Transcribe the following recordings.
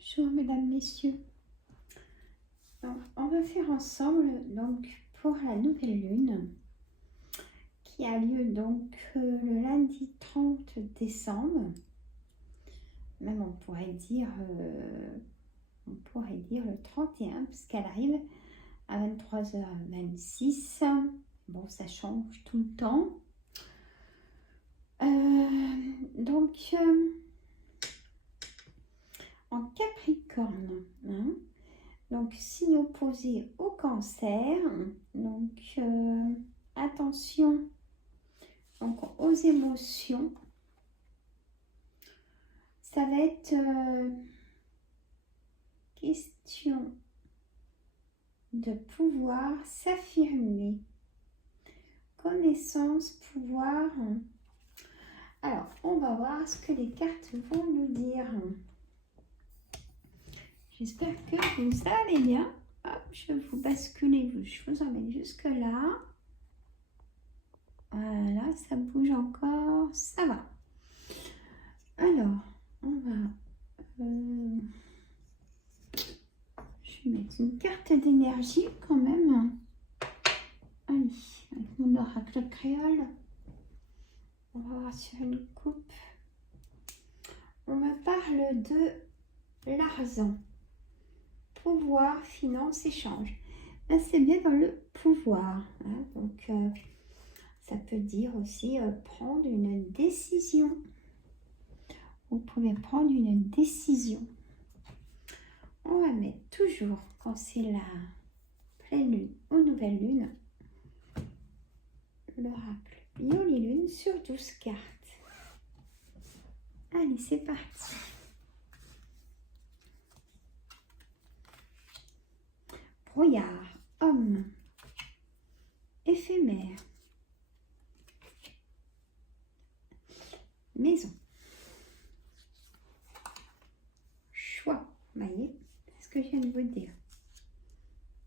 Bonjour mesdames, messieurs. Donc, on va faire ensemble donc pour la nouvelle lune qui a lieu donc le lundi 30 décembre. Même on pourrait dire le 31 puisqu'elle arrive à 23h26. Bon, ça change tout le temps. En Capricorne, hein, donc signe opposé au Cancer, donc attention donc aux émotions. Ça va être question de pouvoir s'affirmer, connaissance, pouvoir. Alors, on va voir ce que les cartes vont nous dire. J'espère que vous allez bien. Hop, je vais vous basculer, je vous emmène jusque là. Voilà, ça bouge encore, ça va. Alors, on va... je vais mettre une carte d'énergie quand même. Allez, avec mon oracle créole. On va voir sur une coupe. On me parle de l'argent. Pouvoir, finance, échange. Là, c'est bien dans le pouvoir. Hein, donc, ça peut dire aussi prendre une décision. Vous pouvez prendre une décision. On va mettre toujours, quand c'est la pleine lune ou nouvelle lune, l'oracle Yoli Lune sur 12 cartes. Allez, c'est parti. Brouillard, homme, éphémère, maison, choix, vous voyez, c'est ce que je viens de vous dire.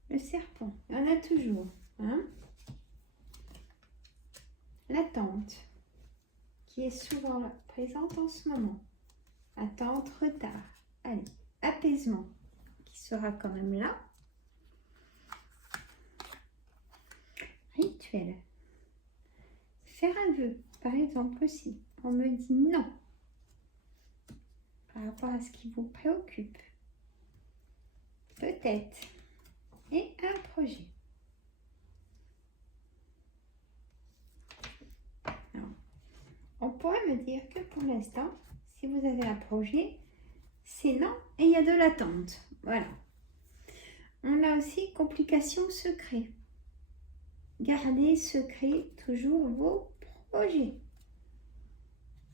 Le serpent, il y en a toujours, hein. L'attente, qui est souvent présente en ce moment. Attente, retard. Allez, apaisement, qui sera quand même là. Rituel. Faire un vœu, par exemple aussi. On me dit non par rapport à ce qui vous préoccupe. Peut-être. Et un projet. Alors, on pourrait me dire que pour l'instant, si vous avez un projet, c'est non et il y a de l'attente. Voilà. On a aussi complications secrets. Gardez secret toujours vos projets.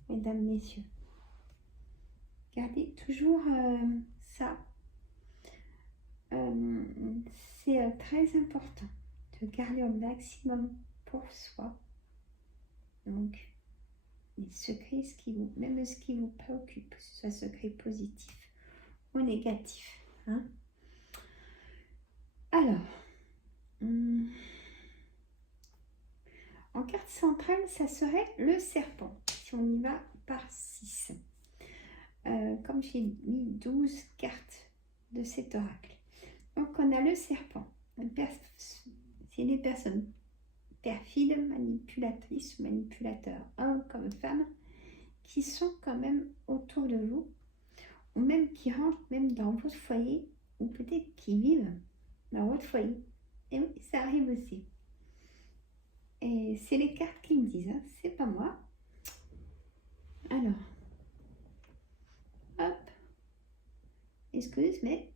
Mesdames, messieurs. Gardez toujours ça. C'est très important de garder au maximum pour soi. Donc, les secrets, même ce qui vous préoccupe, que ce soit secret positif ou négatif. Hein. Alors, en carte centrale, ça serait le serpent, si on y va par 6. Comme j'ai mis 12 cartes de cet oracle. Donc, on a le serpent. C'est des personnes perfides, manipulatrices, manipulateurs, hommes comme femmes, qui sont quand même autour de vous, ou même qui rentrent même dans votre foyer, ou peut-être qui vivent dans votre foyer. Et oui, ça arrive aussi. Et c'est les cartes qui me disent, hein, c'est pas moi. Alors, hop, excuse, mais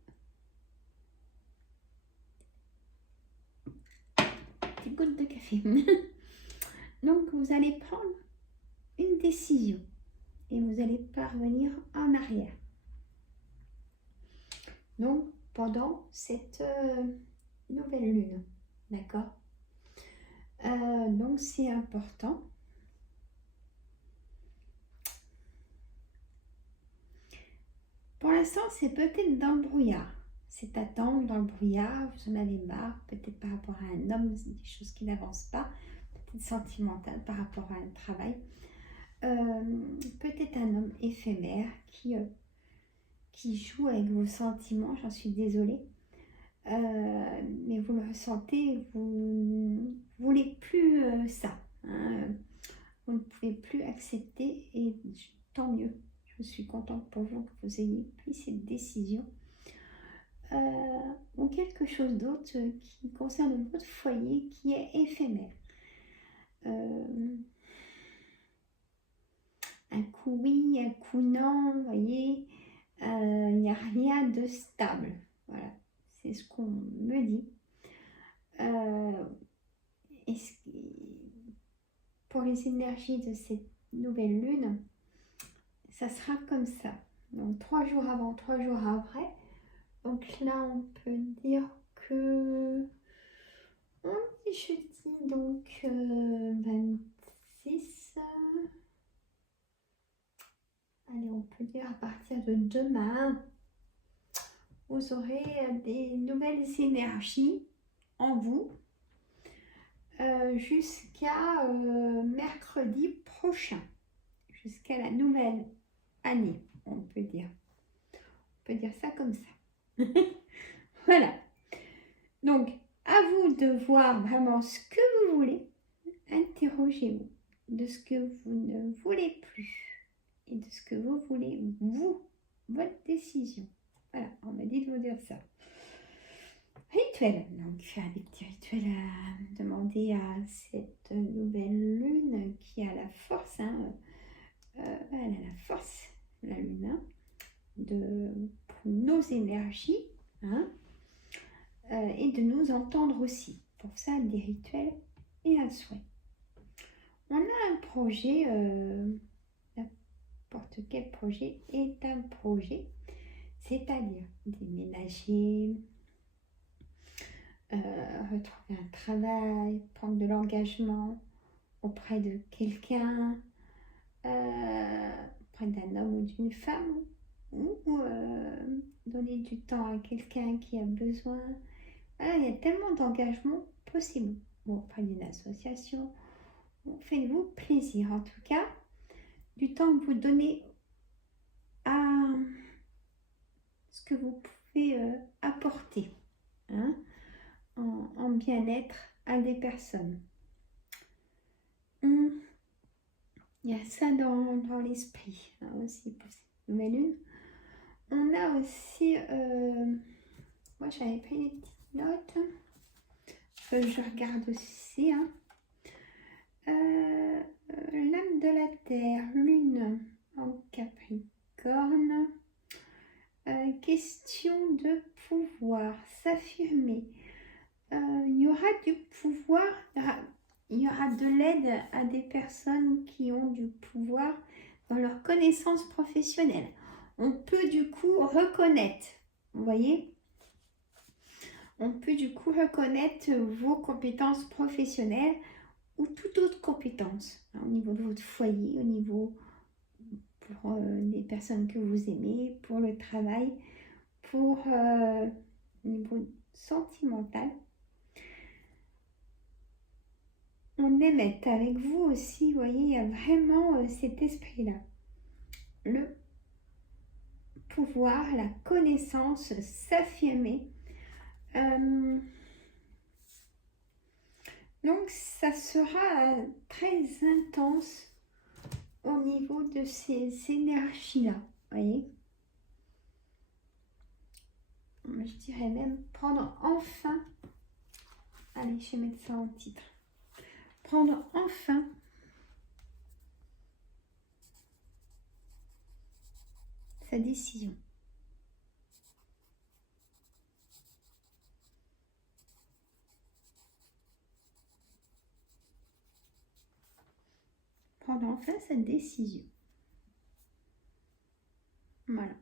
petite goutte de café. Donc, vous allez prendre une décision et vous allez pas revenir en arrière. Donc, pendant cette nouvelle lune, d'accord. Donc, c'est important. Pour l'instant, c'est peut-être dans le brouillard. C'est attendre dans le brouillard, vous en avez marre, peut-être par rapport à un homme, des choses qui n'avancent pas, peut-être sentimental par rapport à un travail. Peut-être un homme éphémère qui qui joue avec vos sentiments, j'en suis désolée. Mais vous le ressentez, vous ne voulez plus ça. Hein. Vous ne pouvez plus accepter et tant mieux. Je suis contente pour vous que vous ayez pris cette décision. Ou quelque chose d'autre qui concerne votre foyer qui est éphémère. Un coup oui, un coup non, vous voyez, il n'y a rien de stable. Voilà, c'est ce qu'on me dit. Pour les énergies de cette nouvelle lune, ça sera comme ça. Donc 3 jours avant, 3 jours après. Donc là, on peut dire que on est jeudi, donc 26. Allez, on peut dire à partir de demain, vous aurez des nouvelles énergies en vous jusqu'à mercredi prochain, jusqu'à la nouvelle année, on peut dire. On peut dire ça comme ça. Voilà. Donc, à vous de voir vraiment ce que vous voulez. Interrogez-vous de ce que vous ne voulez plus et de ce que vous voulez, vous, votre décision. Voilà, on m'a dit de vous dire ça. Rituel. Donc, un petit rituel à demander à cette nouvelle lune qui a la force, hein, elle a la force, la lune, hein, pour nos énergies, hein, et de nous entendre aussi. Pour ça, des rituels et un souhait. On a un projet, n'importe quel projet est un projet, c'est-à-dire déménager, retrouver un travail, prendre de l'engagement auprès de quelqu'un, auprès d'un homme ou d'une femme, ou donner du temps à quelqu'un qui a besoin. Voilà, il y a tellement d'engagements possibles. Bon, auprès d'une association, faites-vous plaisir. En tout cas, du temps que vous donnez à ce que vous pouvez apporter, hein, en bien-être à des personnes. Il y a ça dans l'esprit, hein, aussi pour cette nouvelle lune. On a aussi, moi j'avais pris des petites notes, je regarde aussi, hein. L'âme de la terre, lune en Capricorne, question de pouvoir s'affirmer. Il y aura du pouvoir, il y aura de l'aide à des personnes qui ont du pouvoir dans leur connaissance professionnelle. On peut du coup reconnaître, vous voyez, on peut du coup reconnaître vos compétences professionnelles ou toute autre compétence, hein, au niveau de votre foyer, au niveau pour les personnes que vous aimez, pour le travail, pour au niveau sentimental. On aime être avec vous aussi, vous voyez, il y a vraiment cet esprit-là. Le pouvoir, la connaissance, s'affirmer. Donc, ça sera très intense au niveau de ces énergies-là, vous voyez. Je dirais même prendre enfin, allez, je vais mettre ça en titre, prendre enfin sa décision. Prendre enfin sa décision. Voilà.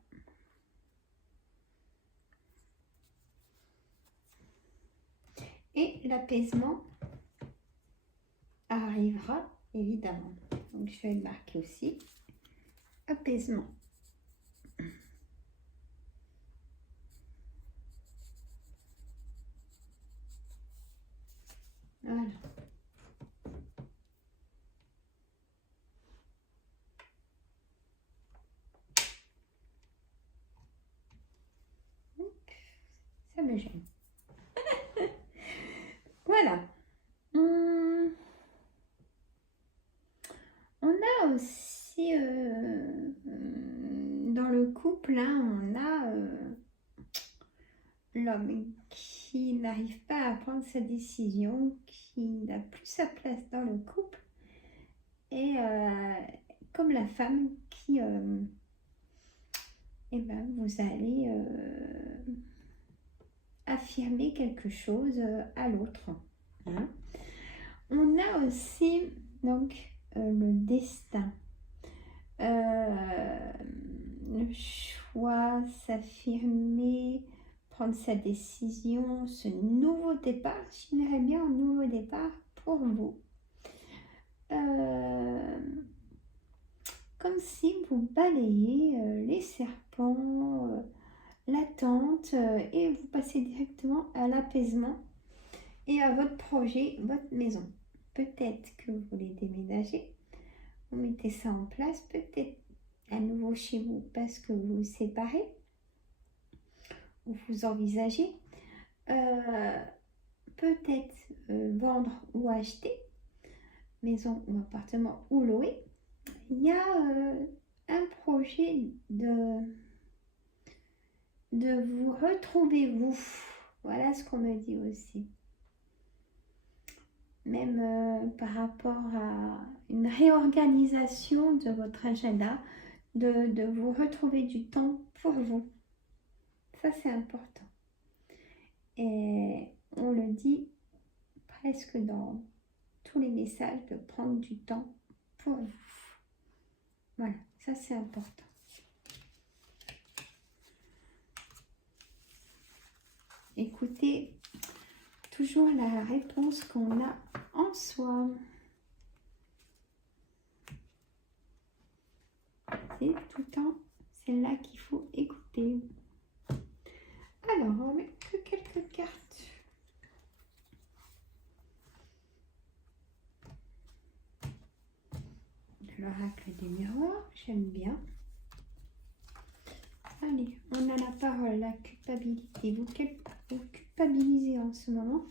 Et l'apaisement arrivera évidemment. Donc je vais le marquer aussi. Apaisement. Voilà. ça me gêne. Voilà. On a aussi, dans le couple, hein, on a l'homme qui n'arrive pas à prendre sa décision, qui n'a plus sa place dans le couple, et comme la femme qui, eh ben, vous allez affirmer quelque chose à l'autre. Hein. On a aussi donc le destin, le choix, s'affirmer, prendre sa décision, ce nouveau départ. J'aimerais bien un nouveau départ pour vous. Comme si vous balayez les serpents, l'attente, et vous passez directement à l'apaisement et à votre projet, votre maison. Peut-être que vous voulez déménager, vous mettez ça en place, peut-être à nouveau chez vous parce que vous vous séparez, ou vous envisagez, peut-être vendre ou acheter, maison ou appartement ou louer. Il y a un projet de vous retrouver vous. Voilà ce qu'on me dit aussi. Même par rapport à une réorganisation de votre agenda, de vous retrouver du temps pour vous. Ça, c'est important. Et on le dit presque dans tous les messages, de prendre du temps pour vous. Voilà, ça c'est important. Écoutez toujours la réponse qu'on a en soi. C'est tout le temps celle-là qu'il faut écouter. Alors, on va mettre que quelques cartes. De l'oracle des miroirs, j'aime bien. Allez, on a la parole, la culpabilité. Vous culpabilisez en ce moment.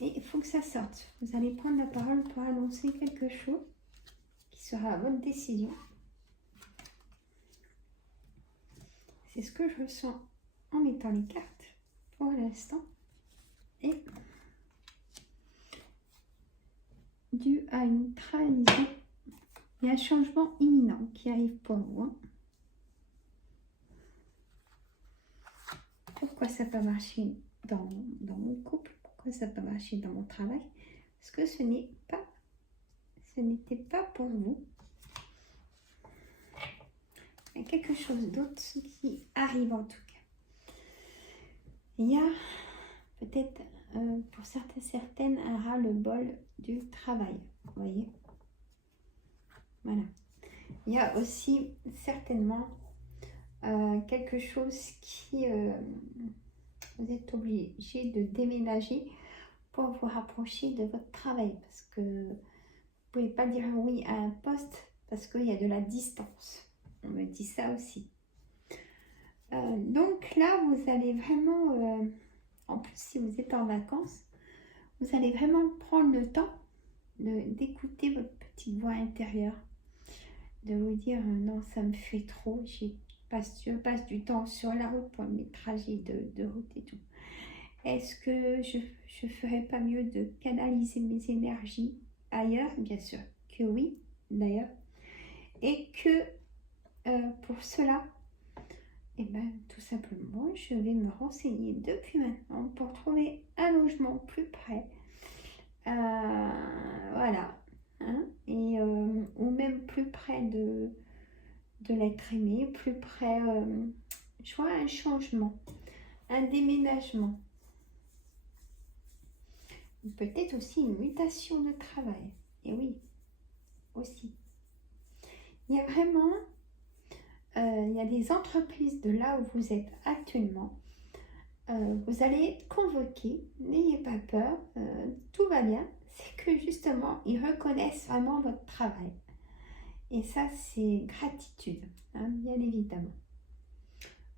Et il faut que ça sorte. Vous allez prendre la parole pour annoncer quelque chose qui sera votre décision. C'est ce que je ressens en mettant les cartes pour l'instant. Et dû à une trahison, il y a un changement imminent qui arrive pour vous. Hein. Pourquoi ça n'a pas marché dans mon couple? Pourquoi ça n'a pas marché dans mon travail? Parce que ce n'était pas pour vous. Il y a quelque chose d'autre qui arrive en tout cas. Il y a peut-être pour certaines un ras-le-bol du travail. Vous voyez? Voilà. Il y a aussi certainement quelque chose qui vous êtes obligé de déménager pour vous rapprocher de votre travail, parce que vous ne pouvez pas dire oui à un poste parce qu'il y a de la distance. On me dit ça aussi. Donc là, vous allez vraiment, en plus si vous êtes en vacances, vous allez vraiment prendre le temps d'écouter votre petite voix intérieure, de vous dire non, ça me fait trop, je passe du temps sur la route pour mes trajets de route et tout. Est-ce que je ferais pas mieux de canaliser mes énergies ailleurs? Bien sûr que oui, d'ailleurs. Et que pour cela, eh ben, tout simplement, je vais me renseigner depuis maintenant pour trouver un logement plus près. Voilà. Hein, et, ou même plus près de l'être aimé, plus près, je vois un changement, un déménagement. Peut-être aussi une mutation de travail. Et oui, aussi. Il y a vraiment, il y a des entreprises de là où vous êtes actuellement. Vous allez être convoqué, n'ayez pas peur, tout va bien. C'est que justement, ils reconnaissent vraiment votre travail. Et ça, c'est gratitude, hein, bien évidemment.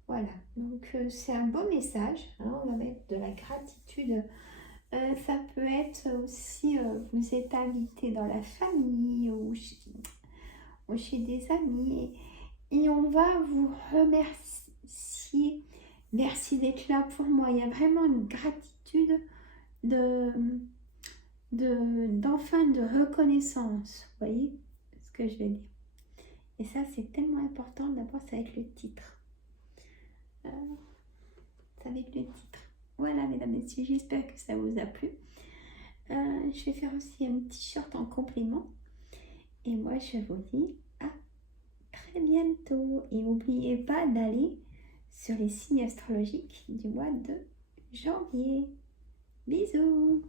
Voilà, donc c'est un beau message, hein, on va mettre de la gratitude. Ça peut être aussi, vous êtes invité dans la famille ou chez des amis et on va vous remercier. Merci d'être là pour moi. Il y a vraiment une gratitude de, d'enfin de reconnaissance. Vous voyez ce que je veux dire? Et ça, c'est tellement important. D'abord, ça va être le titre. Ça va être le titre. Voilà, mesdames et messieurs, j'espère que ça vous a plu. Je vais faire aussi un t-shirt en complément. Et moi, je vous dis à très bientôt. Et n'oubliez pas d'aller sur les signes astrologiques du mois de janvier. Bisous!